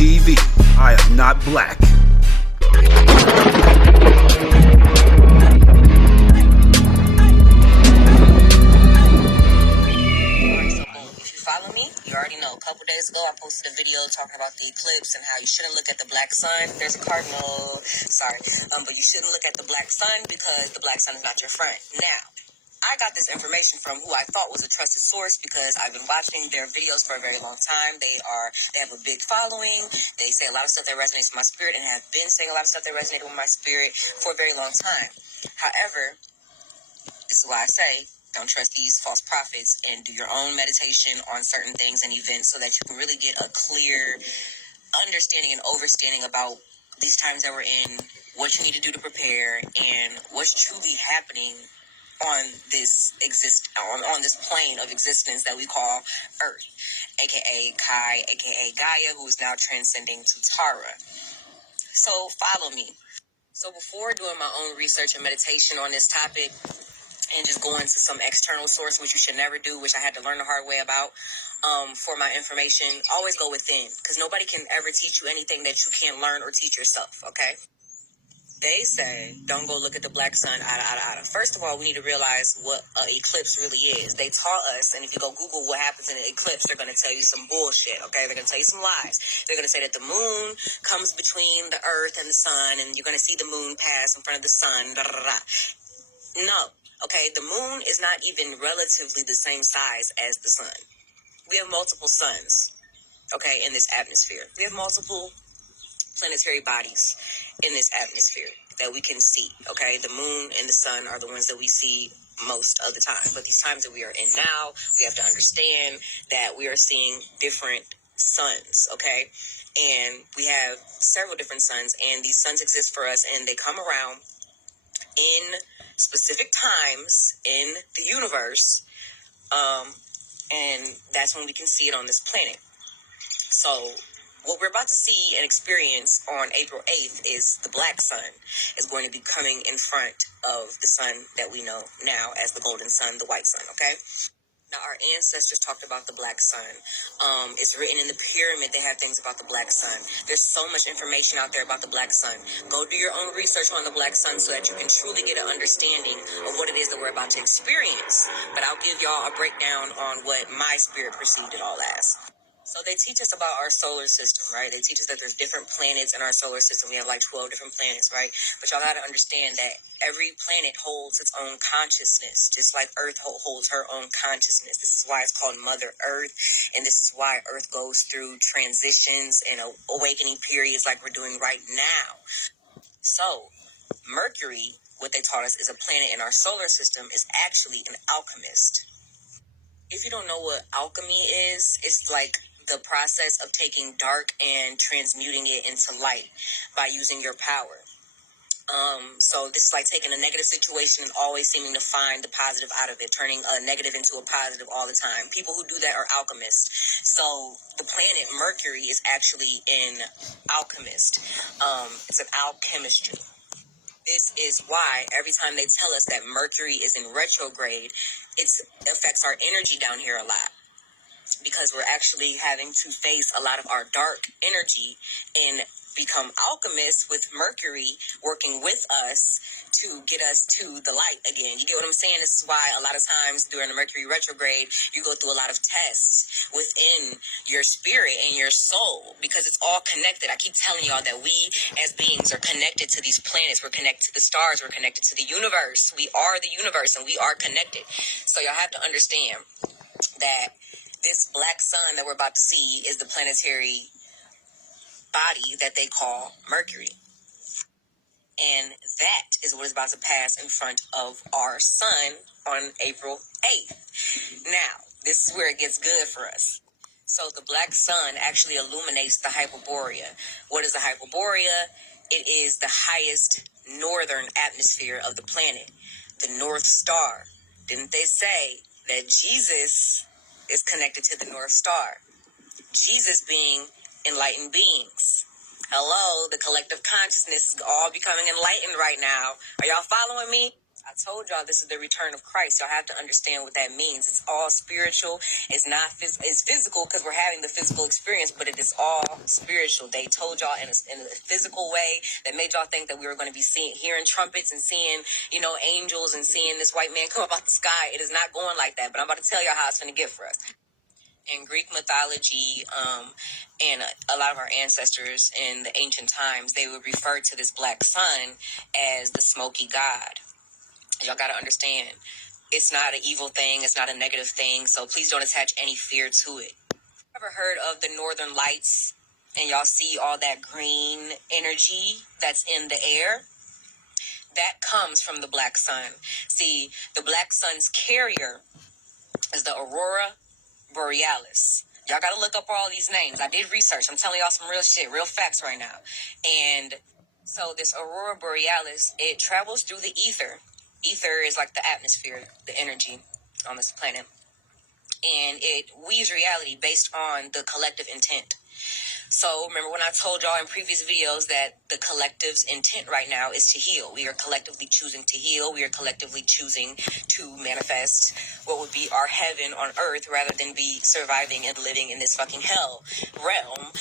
TV. I am not black. Follow me. You already know. A couple days ago, I posted a video talking about the eclipse and how you shouldn't look at the black sun. There's a cardinal. Sorry. But you shouldn't look at the black sun because the black sun is not your friend. Now, I got this information from who I thought was a trusted source because I've been watching their videos for a very long time. They have a big following. They say a lot of stuff that resonates with my spirit and have been saying a lot of stuff that resonated with my spirit for a very long time. However, this is why I say, don't trust these false prophets and do your own meditation on certain things and events so that you can really get a clear understanding and overstanding about these times that we're in, what you need to do to prepare, and what's truly happening on this on this plane of existence that we call Earth, aka Kai, aka Gaia, who is now transcending to Tara. So follow me. So before doing my own research and meditation on this topic, and just going to some external source, which you should never do, which I had to learn the hard way about, for my information, always go within, because nobody can ever teach you anything that you can't learn or teach yourself, okay? They say, don't go look at the black sun, First of all, we need to realize what an eclipse really is. They taught us, and if you go Google what happens in an eclipse, they're going to tell you some bullshit, okay? They're going to tell you some lies. They're going to say that the moon comes between the earth and the sun, and you're going to see the moon pass in front of the sun, No. Okay, the moon is not even relatively the same size as the sun. We have multiple suns, okay, in this atmosphere. We have multiple planetary bodies in this atmosphere that we can see, okay? The moon and the sun are the ones that we see most of the time. But these times that we are in now, we have to understand that we are seeing different suns, okay? And we have several different suns, and these suns exist for us, and they come around in specific times in the universe, and that's when we can see it on this planet. So what we're about to see and experience on April 8th is the black sun is going to be coming in front of the sun that we know now as the golden sun, the white sun, okay? Now, our ancestors talked about the black sun. It's written in the pyramid. They have things about the black sun. There's so much information out there about the black sun. Go do your own research on the black sun so that you can truly get an understanding of what it is that we're about to experience. But I'll give y'all a breakdown on what my spirit perceived it all as. So they teach us about our solar system, right? They teach us that there's different planets in our solar system. We have like 12 different planets, right? But y'all got to understand that every planet holds its own consciousness, just like Earth holds her own consciousness. This is why it's called Mother Earth, and this is why Earth goes through transitions and awakening periods like we're doing right now. So Mercury, what they taught us, is a planet in our solar system, is actually an alchemist. If you don't know what alchemy is, it's like the process of taking dark and transmuting it into light by using your power. So this is like taking a negative situation and always seeming to find the positive out of it, turning a negative into a positive all the time. People who do that are alchemists. So the planet Mercury is actually an alchemist. It's an alchemistry. This is why every time they tell us that Mercury is in retrograde, it affects our energy down here a lot, because we're actually having to face a lot of our dark energy and become alchemists with Mercury working with us to get us to the light again. You get what I'm saying? This is why a lot of times during the Mercury retrograde, you go through a lot of tests within your spirit and your soul, because it's all connected. I keep telling y'all that we as beings are connected to these planets. We're connected to the stars. We're connected to the universe. We are the universe, and we are connected. So y'all have to understand that this black sun that we're about to see is the planetary body that they call Mercury. And that is what is about to pass in front of our sun on April 8th. Now, this is where it gets good for us. So the black sun actually illuminates the Hyperborea. What is the Hyperborea? It is the highest northern atmosphere of the planet, the North Star. Didn't they say that Jesus is connected to the North Star? Jesus being enlightened beings. Hello, the collective consciousness is all becoming enlightened right now. Are y'all following me? I told y'all this is the return of Christ. Y'all have to understand what that means. It's all spiritual. It's not it's physical because we're having the physical experience, but it is all spiritual. They told y'all in a physical way that made y'all think that we were going to be hearing trumpets and seeing, angels and seeing this white man come up out the sky. It is not going like that, but I'm about to tell y'all how it's going to get for us. In Greek mythology, and a lot of our ancestors in the ancient times, they would refer to this black sun as the smoky god. Y'all got to understand, it's not an evil thing. It's not a negative thing. So please don't attach any fear to it. Ever heard of the northern lights and y'all see all that green energy that's in the air? That comes from the black sun. See, the black sun's carrier is the aurora borealis. Y'all got to look up all these names. I did research. I'm telling y'all some real shit, real facts right now. And so this aurora borealis, it travels through the ether. Ether is like the atmosphere, the energy on this planet. And it weaves reality based on the collective intent. So remember when I told y'all in previous videos that the collective's intent right now is to heal. We are collectively choosing to heal. We are collectively choosing to manifest what would be our heaven on earth rather than be surviving and living in this fucking hell realm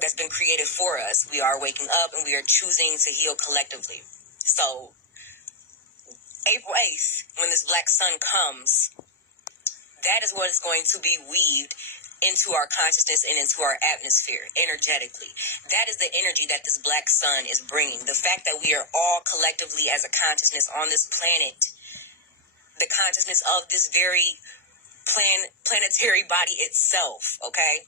that's been created for us. We are waking up and we are choosing to heal collectively. So April 8th, when this black sun comes, that is what is going to be weaved into our consciousness and into our atmosphere energetically. That is the energy that this black sun is bringing. The fact that we are all collectively as a consciousness on this planet, the consciousness of this very planetary body itself, okay?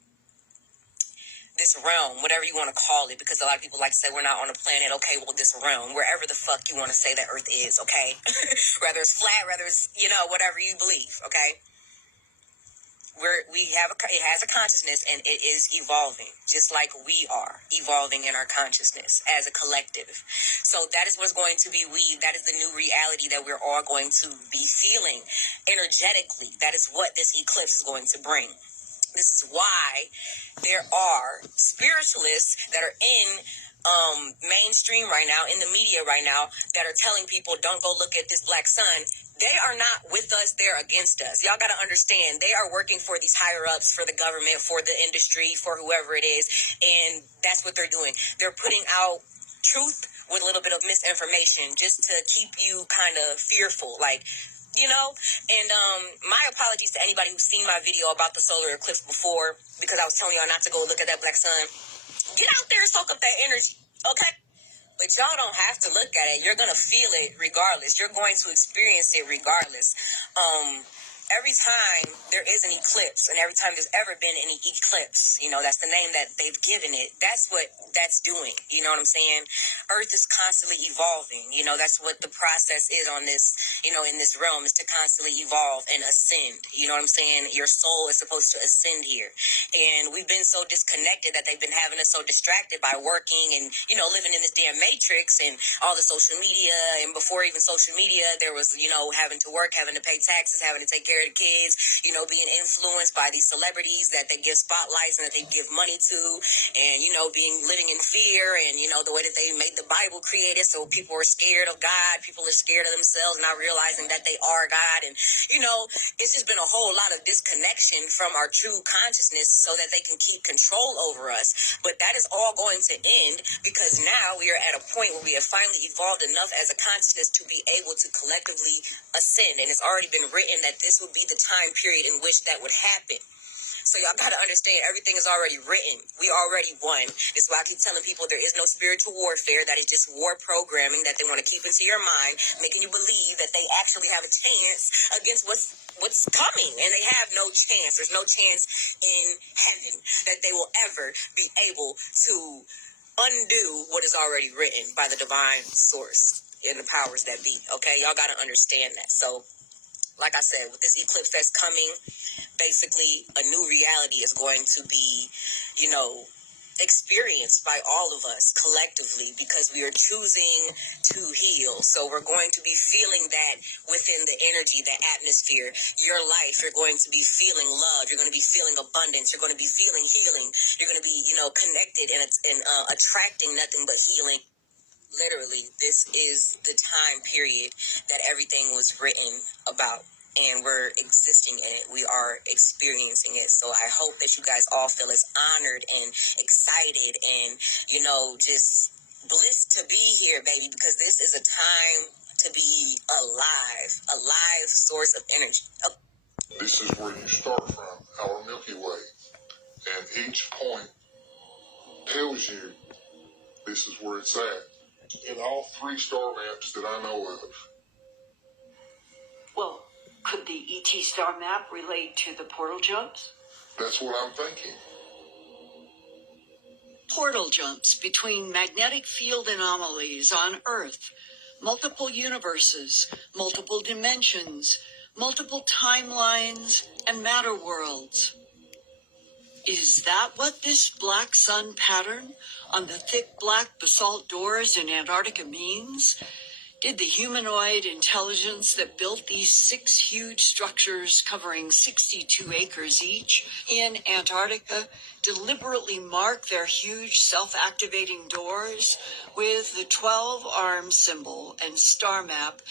This realm, whatever you want to call it, because a lot of people like to say we're not on a planet. Okay, well, this realm, wherever the fuck you want to say that Earth is, okay? Whether it's flat, whether it's, whatever you believe, okay? It has a consciousness and it is evolving, just like we are evolving in our consciousness as a collective. So that is what's going to be that is the new reality that we're all going to be feeling energetically. That is what this eclipse is going to bring. This is why there are spiritualists that are in mainstream right now, in the media right now, that are telling people don't go look at this black sun. They are not with us, they're against us. Y'all got to understand, they are working for these higher ups, for the government, for the industry, for whoever it is, and that's what they're doing. They're putting out truth with a little bit of misinformation just to keep you kind of fearful, and my apologies to anybody who's seen my video about the solar eclipse before, because I was telling y'all not to go look at that black sun. Get out there and soak up that energy, okay? But y'all don't have to look at it. You're going to feel it regardless. You're going to experience it regardless. Every time there is an eclipse, and every time there's ever been any eclipse, that's the name that they've given it. That's what that's doing. You know what I'm saying? Earth is constantly evolving. That's what the process is on this, in this realm, is to constantly evolve and ascend. You know what I'm saying? Your soul is supposed to ascend here. And we've been so disconnected that they've been having us so distracted by working and, living in this damn matrix and all the social media. And before even social media, there was, having to work, having to pay taxes, having to take care of the kids, being influenced by these celebrities that they give spotlights and that they give money to, and, living in fear, and, the way that they made the Bible created, so people are scared of God, people are scared of themselves, not realizing that they are God, and, it's just been a whole lot of disconnection from our true consciousness so that they can keep control over us. But that is all going to end, because now we are at a point where we have finally evolved enough as a consciousness to be able to collectively ascend, and it's already been written that this would be the time period in which that would happen. So y'all gotta understand, everything is already written. We already won. This is why I keep telling people there is no spiritual warfare. That is just war programming that they want to keep into your mind, making you believe that they actually have a chance against what's coming, and they have no chance. There's no chance in heaven that they will ever be able to undo what is already written by the divine source and the powers that be. Okay, y'all gotta understand that. So, like I said, with this eclipse that's coming, basically a new reality is going to be, experienced by all of us collectively, because we are choosing to heal. So we're going to be feeling that within the energy, the atmosphere, your life. You're going to be feeling love. You're going to be feeling abundance. You're going to be feeling healing. You're going to be, connected and attracting nothing but healing. Literally, this is the time period that everything was written about. And we're existing in it. We are experiencing it. So I hope that you guys all feel as honored and excited and, just blissed to be here, baby, because this is a time to be alive, a live source of energy. This is where you start from, our Milky Way. And each point tells you this is where it's at. In all three star maps that I know of. Well, could the ET star map relate to the portal jumps? That's what I'm thinking. Portal jumps between magnetic field anomalies on Earth, multiple universes, multiple dimensions, multiple timelines, and matter worlds. Is that what this black sun pattern on the thick black basalt doors in Antarctica means? Did the humanoid intelligence that built these 6 huge structures covering 62 acres each in Antarctica deliberately mark their huge self-activating doors with the 12-arm symbol and star map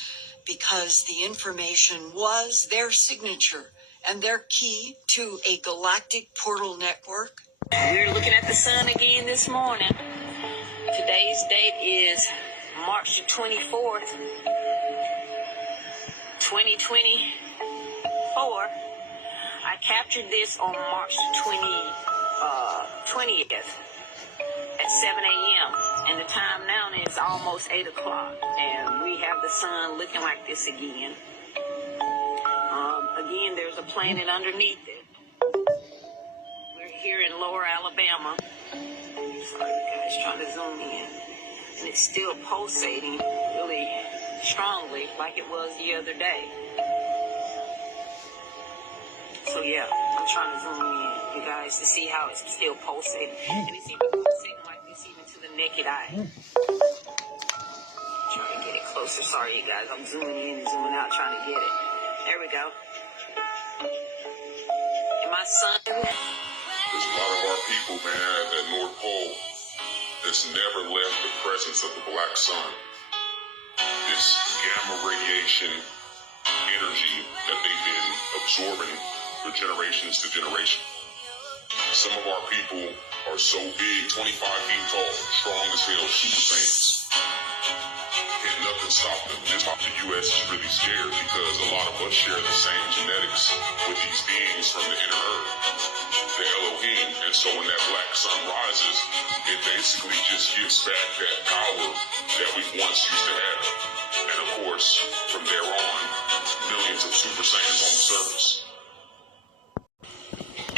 because the information was their signature and their key to a galactic portal network? We're looking at the sun again this morning. Today's date is March 24th, 2024. I captured this on March 20th at 7 a.m. And the time now is almost 8 o'clock. And we have the sun looking like this again. Again, there's a planet underneath it. We're here in Lower Alabama. Sorry, guys, trying to zoom in. And it's still pulsating really strongly like it was the other day. So yeah, I'm trying to zoom in, you guys, to see how it's still pulsating. And it's even pulsating like this even to the naked eye. Trying to get it closer. Sorry, you guys. I'm zooming in and zooming out trying to get it. There we go. And my son... There's a lot of our people, man, at that North Pole that's never left the presence of the black sun. This gamma radiation energy that they've been absorbing for generations to generation. Some of our people are so big, 25 feet tall, strong as hell, super fans. Can't nothing stop them. That's why the U.S. is really scared, because a lot of us share the same genetics with these beings from the inner earth, the Elohim. And so when that black sun rises, it basically just gives back that power that we once used to have. And of course, from there on, millions of Super Saiyans on the surface.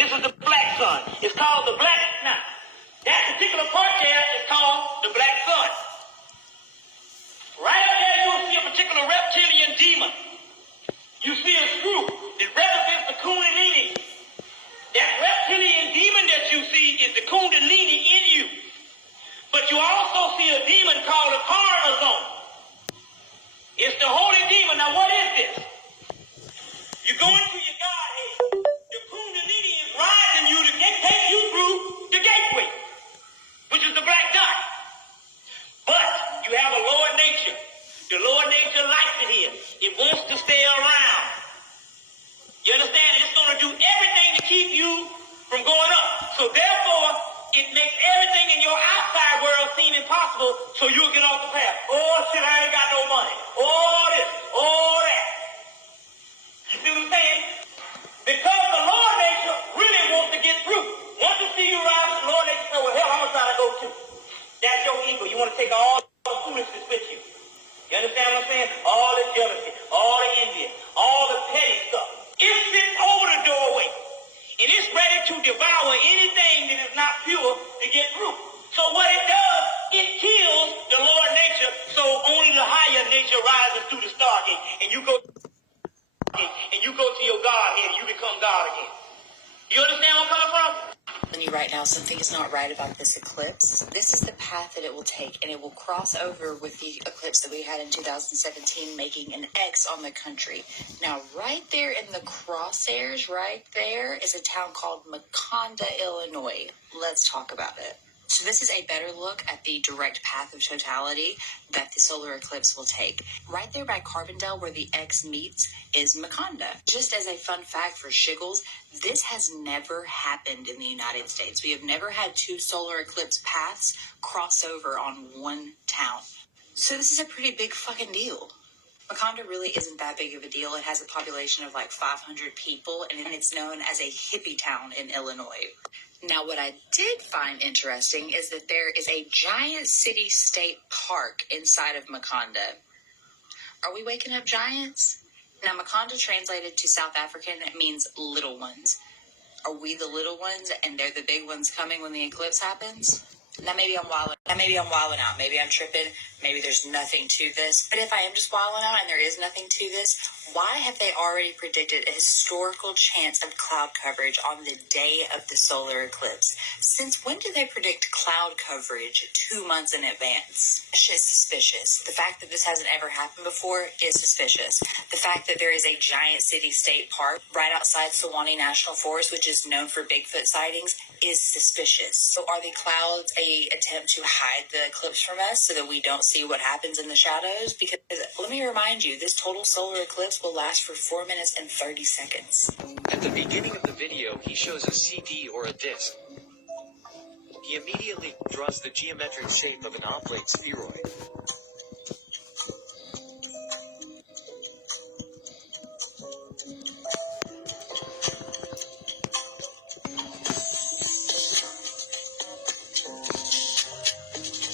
This is the black sun. It's called the black. Now, that particular part there is called the black sun. Right up there, you'll see a particular reptilian demon. You see a screw. It represents the Kundalini. That reptilian demon that you see is the Kundalini in you. But you also see a demon called a Horus Ra. It's the holy demon. Now, what is this? You go into your Godhead. The Kundalini is rising you to take you through the gateway, which is the black dot. But you have a lower nature. The lower nature likes it here. It wants to stay around. You understand? It's going to do everything to keep you from going up. So therefore, it makes everything in your outside world seem impossible, so you'll get off the path. Oh, shit, I ain't got no money. Oh, this, oh, that. You see what I'm saying? Because the lower nature really wants to get through. Once you see you rise, the lower nature says, well, hell, I'm going to try to go too. That's your ego. You want to take all the foolishness with you. You understand what I'm saying? All the jealousy, all the envy, all the petty stuff. It sits over the doorway. And it's ready to devour anything that is not pure to get through. So what it does, it kills the lower nature, so only the higher nature rises through the stargate. And you go to your Godhead and you become God again. You understand where I'm coming from? You right now, something is not right about this eclipse. This is the path that it will take, and it will cross over with the eclipse that we had in 2017, making an X on the country. Now, right there in the crosshairs, right there, is a town called Maconda, Illinois. Let's talk about it. So this is a better look at the direct path of totality that the solar eclipse will take. Right there by Carbondale where the X meets is Maconda. Just as a fun fact for Shiggles, this has never happened in the United States. We have never had two solar eclipse paths cross over on one town. So this is a pretty big fucking deal. Maconda really isn't that big of a deal. It has a population of like 500 people, and it's known as a hippie town in Illinois. Now, what I did find interesting is that there is a giant city-state park inside of Maconda. Are we waking up giants? Now, Maconda translated to South African, it means little ones. Are we the little ones, and they're the big ones coming when the eclipse happens? Now maybe I'm wilding out. Maybe I'm tripping. Maybe there's nothing to this. But if I am just wilding out and there is nothing to this, why have they already predicted a historical chance of cloud coverage on the day of the solar eclipse? Since when do they predict cloud coverage 2 months in advance? That shit's suspicious. The fact that this hasn't ever happened before is suspicious. The fact that there is a giant city-state park right outside Sewanee National Forest, which is known for Bigfoot sightings, is suspicious. So are the clouds a attempt to hide the eclipse from us so that we don't see what happens in the shadows? Because let me remind you, this total solar eclipse will last for 4 minutes and 30 seconds. At the beginning of the video, he shows a CD or a disc. He immediately draws the geometric shape of an oblate spheroid.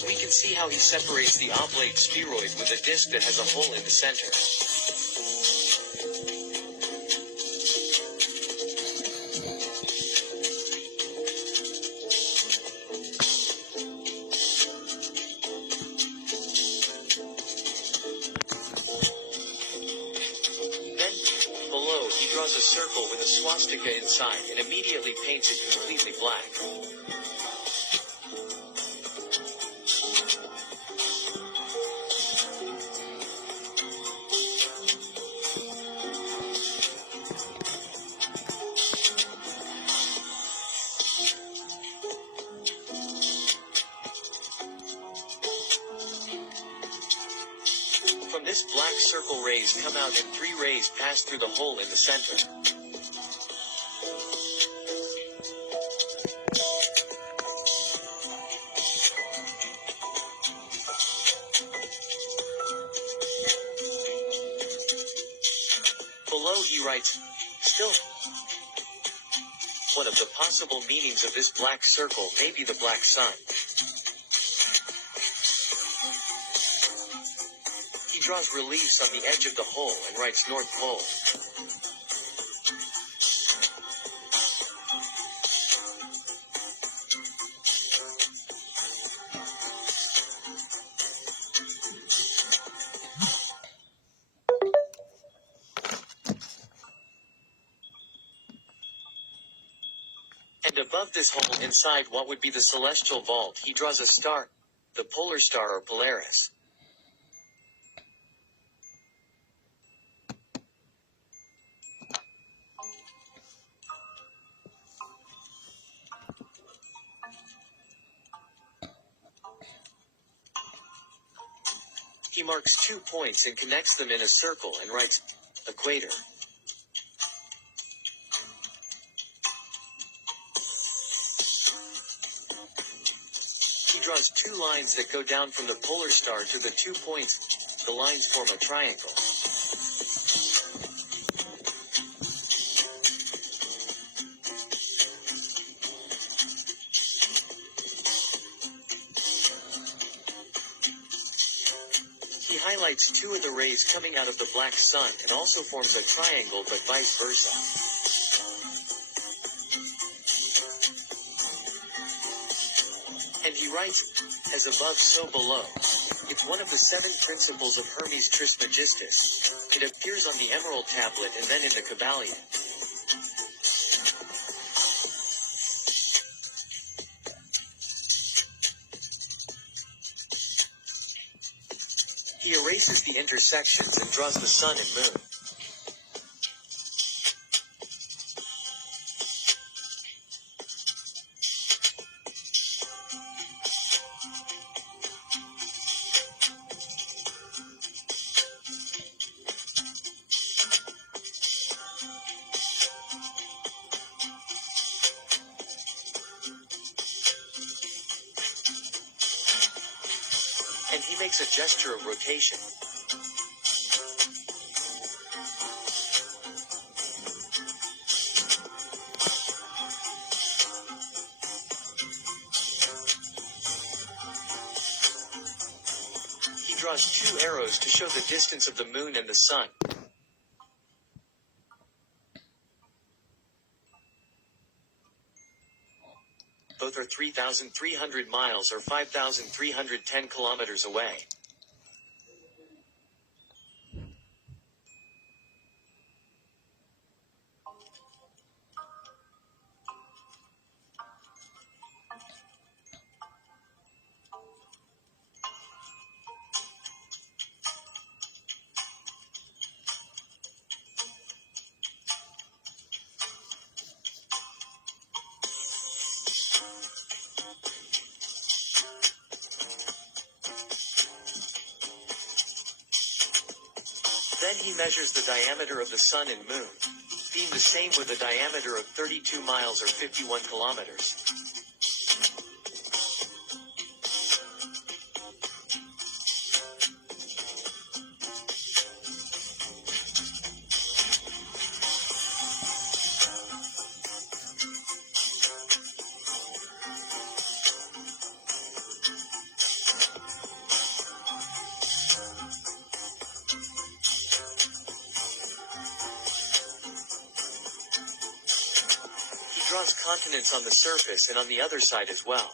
We can see how he separates the oblate spheroid with a disc that has a hole in the center. Below, he draws a circle with a swastika inside and immediately paints it completely black. From this black circle, rays come out and 3 rays pass through the hole in the center. Below he writes, still. One of the possible meanings of this black circle may be the black sun. He draws reliefs on the edge of the hole and writes North Pole. And above this hole, inside what would be the celestial vault, he draws a star, the polar star or Polaris. He marks 2 points and connects them in a circle and writes equator. He draws 2 lines that go down from the polar star to the 2 points. The lines form a triangle. He highlights 2 of the rays coming out of the black sun and also forms a triangle, but vice versa. And he writes, as above so below. It's one of the 7 principles of Hermes Trismegistus. It appears on the Emerald Tablet and then in the Kabbalion. He erases the intersections and draws the sun and moon. he makes a gesture of rotation. He draws two arrows to show the distance of the moon and the sun. Both are 3,300 miles or 5,310 kilometers away. Then he measures the diameter of the sun and moon, being the same with a diameter of 32 miles or 51 kilometers. He draws continents on the surface and on the other side as well.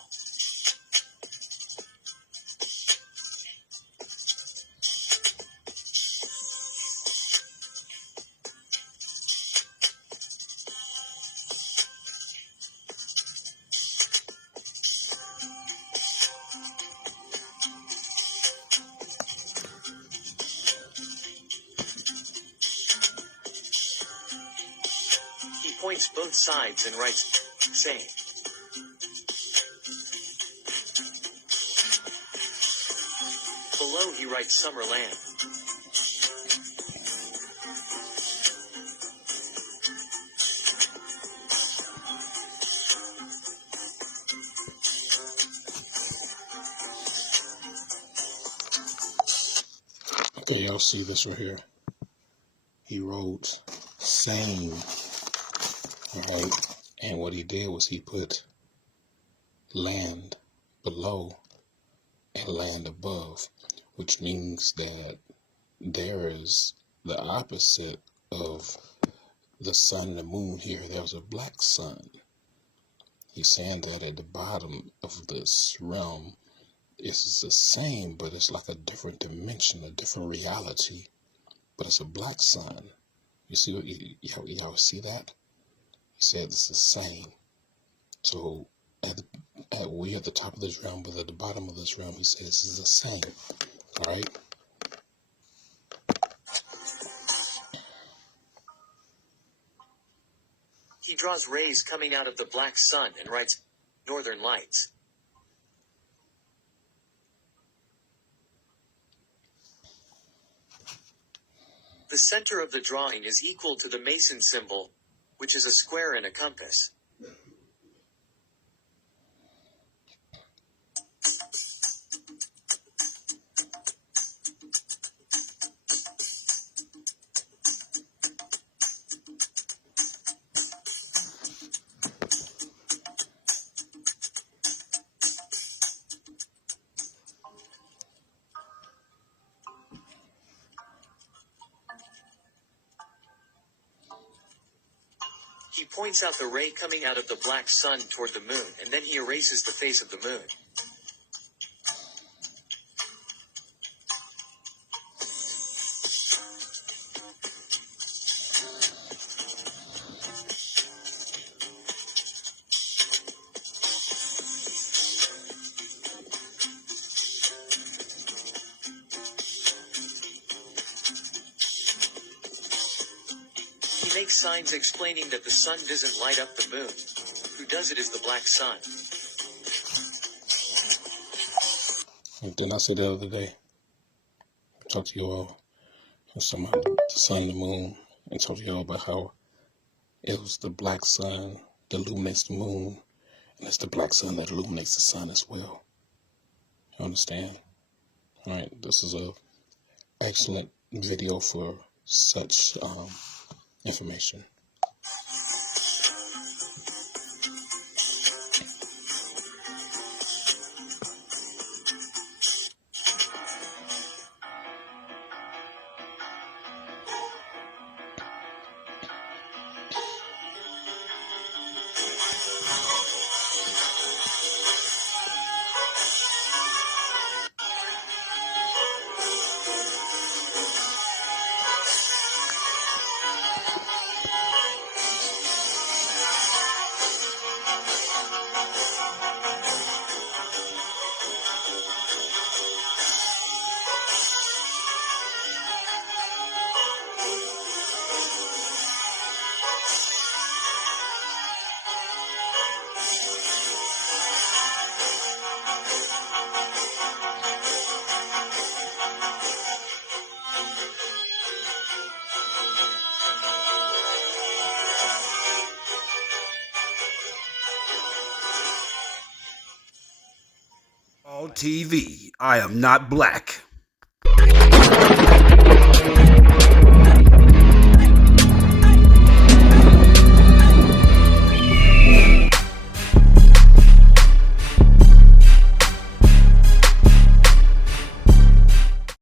He points both sides and writes, same. Below he writes summer land. Okay, y'all see this right here. He wrote same, right? And what he did was he put land below and land above, which means that there is the opposite of the sun and the moon here. There's a black sun. He's saying that at the bottom of this realm is the same, but it's like a different dimension, a different reality. But it's a black sun. You see what y'all see that? He said it's the same. So we at the top of this realm, but at the bottom of this realm, he says this is the same. All right. He draws rays coming out of the black sun and writes northern lights. The center of the drawing is equal to the Mason symbol, which is a square and a compass. He points out the ray coming out of the black sun toward the moon, and then he erases the face of the moon. He makes signs explaining that the sun doesn't light up the moon. Who does it is the black sun. Didn't I say the other day? I talked to you all about the sun, the moon, and talked to you all about how it was the black sun that illuminates the moon, and it's the black sun that illuminates the sun as well. You understand? All right, this is a excellent video for such information. All TV. I am not black.